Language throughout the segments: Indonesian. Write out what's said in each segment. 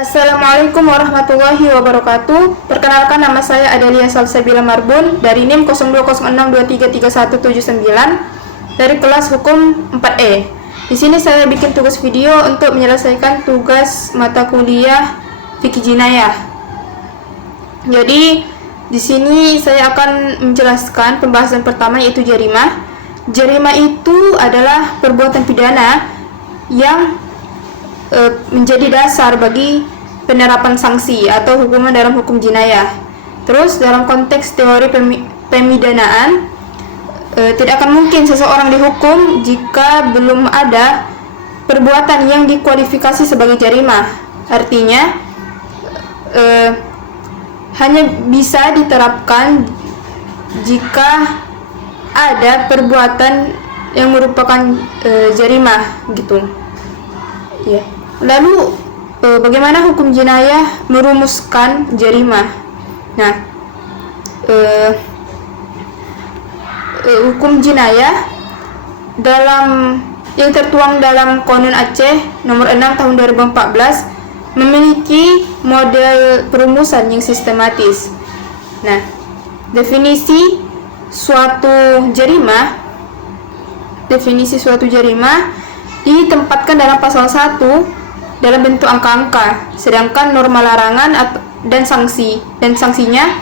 Assalamualaikum warahmatullahi wabarakatuh. Perkenalkan, nama saya Adelia Salsabila Marbun dari NIM 0206233179 dari kelas Hukum 4E. Di sini saya bikin tugas video untuk menyelesaikan tugas mata kuliah Fikih Jinayah. Jadi di sini saya akan menjelaskan pembahasan pertama, yaitu jarimah. Jarimah itu adalah perbuatan pidana yang menjadi dasar bagi penerapan sanksi atau hukuman dalam hukum jinayah. Terus dalam konteks teori pemidanaan, tidak akan mungkin seseorang dihukum jika belum ada perbuatan yang dikualifikasi sebagai jarimah. Artinya hanya bisa diterapkan jika ada perbuatan yang merupakan jarimah gitu. Ya. Lalu bagaimana hukum jinayah merumuskan jarimah? Nah, hukum jinayah yang tertuang dalam Konun Aceh nomor 6 tahun 2014 memiliki model perumusan yang sistematis. Nah, definisi suatu jarimah ditempatkan dalam pasal 1 dalam bentuk angka-angka, sedangkan norma larangan dan sanksinya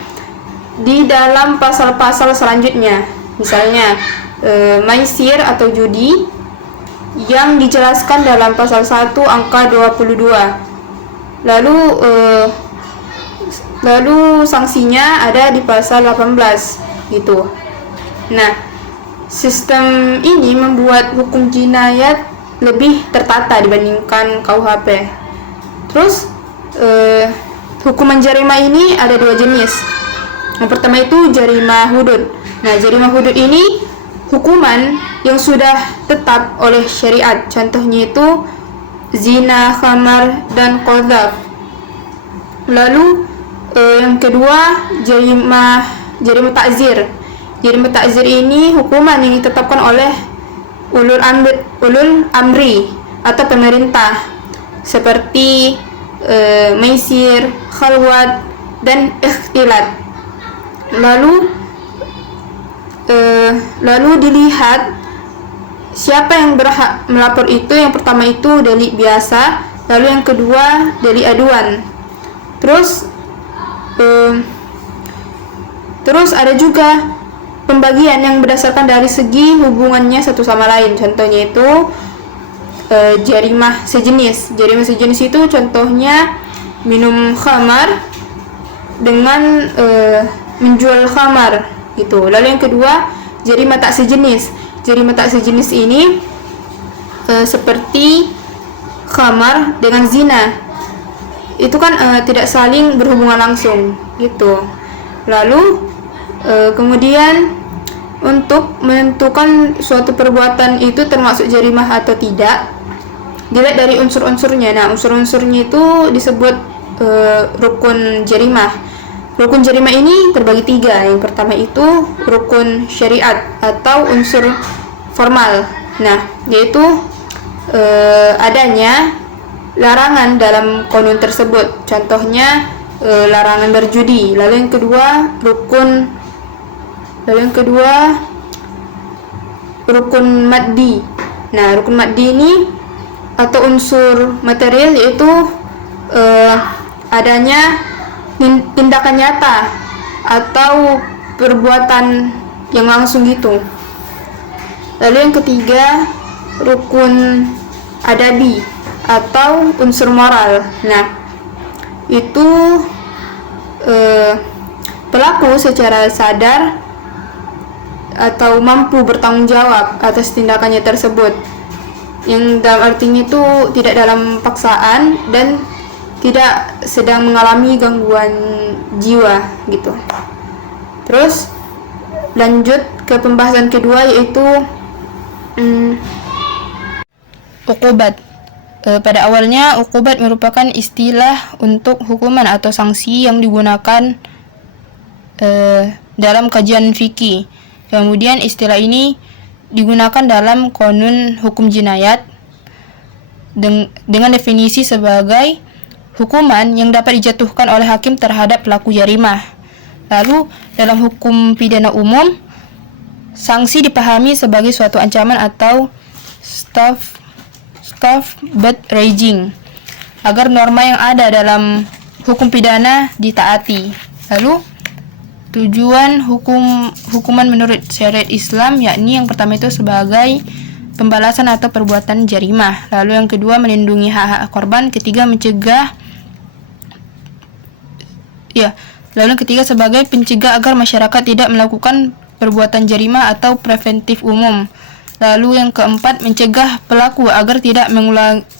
di dalam pasal-pasal selanjutnya. Misalnya maisir atau judi yang dijelaskan dalam pasal 1 angka 22. Lalu sanksinya ada di pasal 18 gitu. Nah, sistem ini membuat hukum jinayat lebih tertata dibandingkan KUHP. Terus hukuman jarimah ini ada dua jenis. Yang pertama itu jarimah hudud. Nah, jarimah hudud ini hukuman yang sudah tetap oleh syariat. Contohnya itu zina, khamar, dan qadzaf. Lalu yang kedua jarimah ta'zir. Jarimah ta'zir ini hukuman yang ditetapkan oleh ulul amri atau pemerintah, seperti maisir, khalwat, dan ikhtilat. Lalu dilihat siapa yang berhak melapor itu. Yang pertama itu delik biasa, lalu yang kedua delik aduan. Terus ada juga pembagian yang berdasarkan dari segi hubungannya satu sama lain. Contohnya itu jarimah sejenis. Jarimah sejenis itu contohnya minum khamar dengan menjual khamar gitu. Lalu yang kedua jarimah tak sejenis. Jarimah tak sejenis ini seperti khamar dengan zina. Itu kan tidak saling berhubungan langsung gitu. Lalu kemudian untuk menentukan suatu perbuatan itu termasuk jarimah atau tidak, dilihat dari unsur-unsurnya. Nah, unsur-unsurnya itu disebut rukun jarimah. Rukun jarimah ini terbagi tiga. Yang pertama itu rukun syariat atau unsur formal. Nah, yaitu adanya larangan dalam konun tersebut. Contohnya larangan berjudi. Lalu yang kedua rukun maddi. Nah, rukun maddi ini atau unsur material yaitu adanya tindakan nyata atau perbuatan yang langsung gitu. Lalu yang ketiga rukun adabi atau unsur moral. Nah, itu pelaku secara sadar atau mampu bertanggung jawab atas tindakannya tersebut, yang dalam artinya itu tidak dalam paksaan dan tidak sedang mengalami gangguan jiwa gitu. Terus lanjut ke pembahasan kedua, yaitu uqubat. Pada awalnya uqubat merupakan istilah untuk hukuman atau sanksi yang digunakan dalam kajian fikih. Kemudian istilah ini digunakan dalam Konun Hukum Jinayat dengan definisi sebagai hukuman yang dapat dijatuhkan oleh hakim terhadap pelaku jarimah. Lalu, dalam hukum pidana umum, sanksi dipahami sebagai suatu ancaman atau raising agar norma yang ada dalam hukum pidana ditaati. Lalu, tujuan hukuman menurut syariat Islam, yakni yang pertama itu sebagai pembalasan atau perbuatan jarimah. Lalu yang kedua melindungi hak-hak korban, lalu yang ketiga sebagai pencegah agar masyarakat tidak melakukan perbuatan jarimah atau preventif umum. Lalu yang keempat mencegah pelaku agar tidak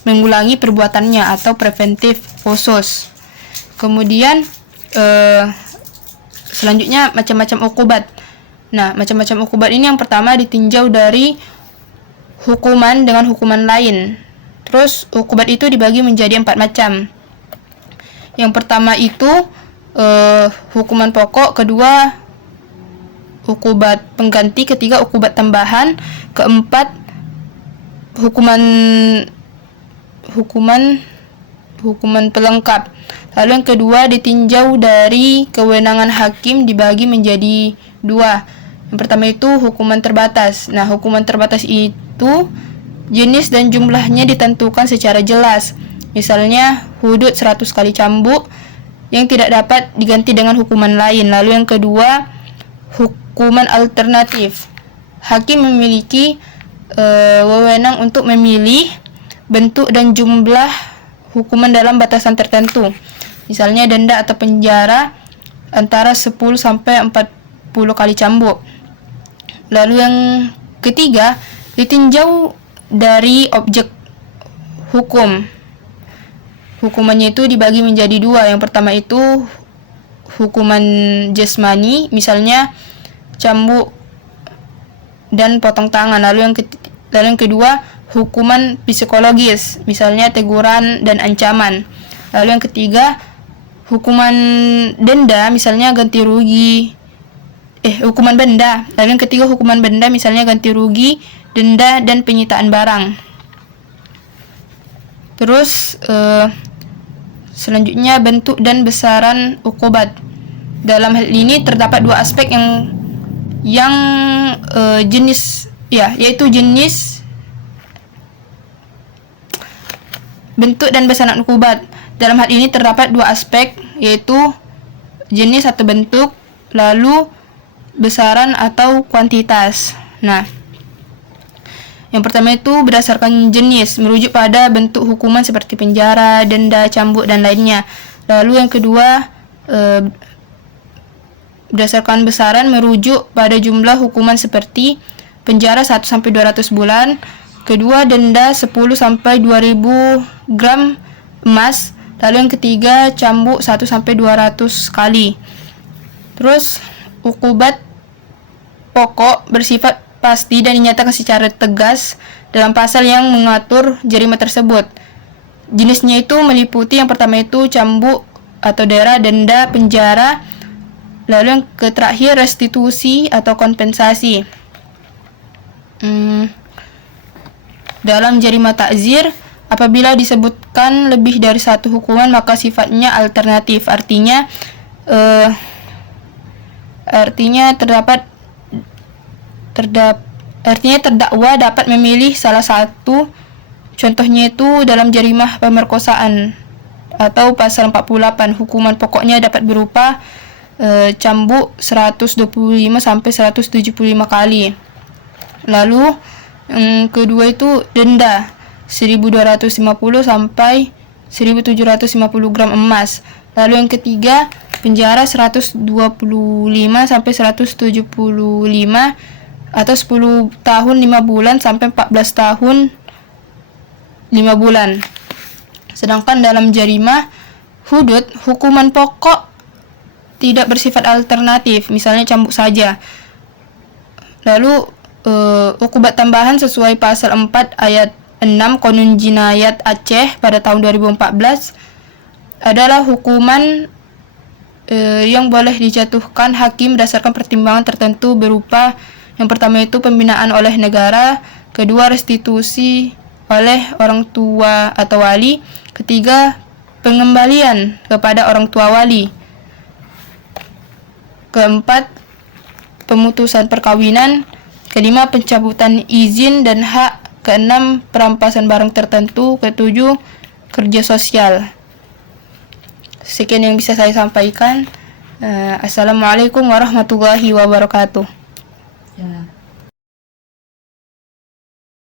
mengulangi perbuatannya atau preventif khusus. Kemudian selanjutnya macam-macam ukubat. Nah, macam-macam ukubat ini yang pertama ditinjau dari hukuman dengan hukuman lain. Terus ukubat itu dibagi menjadi 4 macam. Yang pertama itu hukuman pokok, kedua ukubat pengganti, ketiga ukubat tambahan, keempat hukuman pelengkap. Lalu yang kedua ditinjau dari kewenangan hakim dibagi menjadi 2. Yang pertama itu hukuman terbatas. Nah, hukuman terbatas itu jenis dan jumlahnya ditentukan secara jelas. Misalnya hudud 100 kali cambuk yang tidak dapat diganti dengan hukuman lain. Lalu yang kedua hukuman alternatif. Hakim memiliki wewenang untuk memilih bentuk dan jumlah hukuman dalam batasan tertentu. Misalnya denda atau penjara antara 10 sampai 40 kali cambuk. Lalu yang ketiga ditinjau dari objek hukum. Hukumannya itu dibagi menjadi 2. Yang pertama itu hukuman jasmani, misalnya cambuk dan potong tangan. Lalu yang kedua hukuman psikologis, misalnya teguran dan ancaman. Lalu yang ketiga hukuman denda, misalnya ganti rugi. Hukuman benda. Lalu yang ketiga hukuman benda, misalnya ganti rugi, denda dan penyitaan barang. Terus selanjutnya bentuk dan besaran ukubat. Dalam hal ini terdapat 2 aspek yang yaitu jenis, bentuk dan besaran ukubat. Dalam hal ini terdapat 2 aspek, yaitu jenis atau bentuk, lalu besaran atau kuantitas. Nah, yang pertama itu berdasarkan jenis, merujuk pada bentuk hukuman seperti penjara, denda, cambuk, dan lainnya. Lalu yang kedua berdasarkan besaran, merujuk pada jumlah hukuman seperti penjara 1 sampai 200 bulan, kedua denda 10 sampai 2000 gram emas, lalu yang ketiga cambuk 1 sampai 200 kali. Terus ukubat pokok bersifat pasti dan dinyatakan secara tegas dalam pasal yang mengatur jarima tersebut. Jenisnya itu meliputi yang pertama itu cambuk atau dera, denda, penjara. Lalu yang terakhir restitusi atau kompensasi. Dalam jarima takzir, apabila disebutkan lebih dari satu hukuman maka sifatnya alternatif. Artinya terdakwa dapat memilih salah satu. Contohnya itu dalam jarimah pemerkosaan atau pasal 48, hukuman pokoknya dapat berupa cambuk 125 sampai 175 kali. Lalu yang kedua itu denda 1250 sampai 1750 gram emas. Lalu yang ketiga penjara 125 sampai 175 atau 10 tahun 5 bulan sampai 14 tahun 5 bulan. Sedangkan dalam jarimah hudud, hukuman pokok tidak bersifat alternatif, misalnya cambuk saja. Lalu ukubat tambahan sesuai pasal 4 ayat 6 Konun Jinayat Aceh pada tahun 2014 adalah hukuman yang boleh dijatuhkan hakim berdasarkan pertimbangan tertentu berupa yang pertama itu pembinaan oleh negara, kedua restitusi oleh orang tua atau wali, ketiga pengembalian kepada orang tua wali. Keempat, pemutusan perkawinan. Kelima, pencabutan izin dan hak. Keenam, perampasan barang tertentu. Ketujuh, kerja sosial. Sekian yang bisa saya sampaikan. Assalamualaikum warahmatullahi wabarakatuh.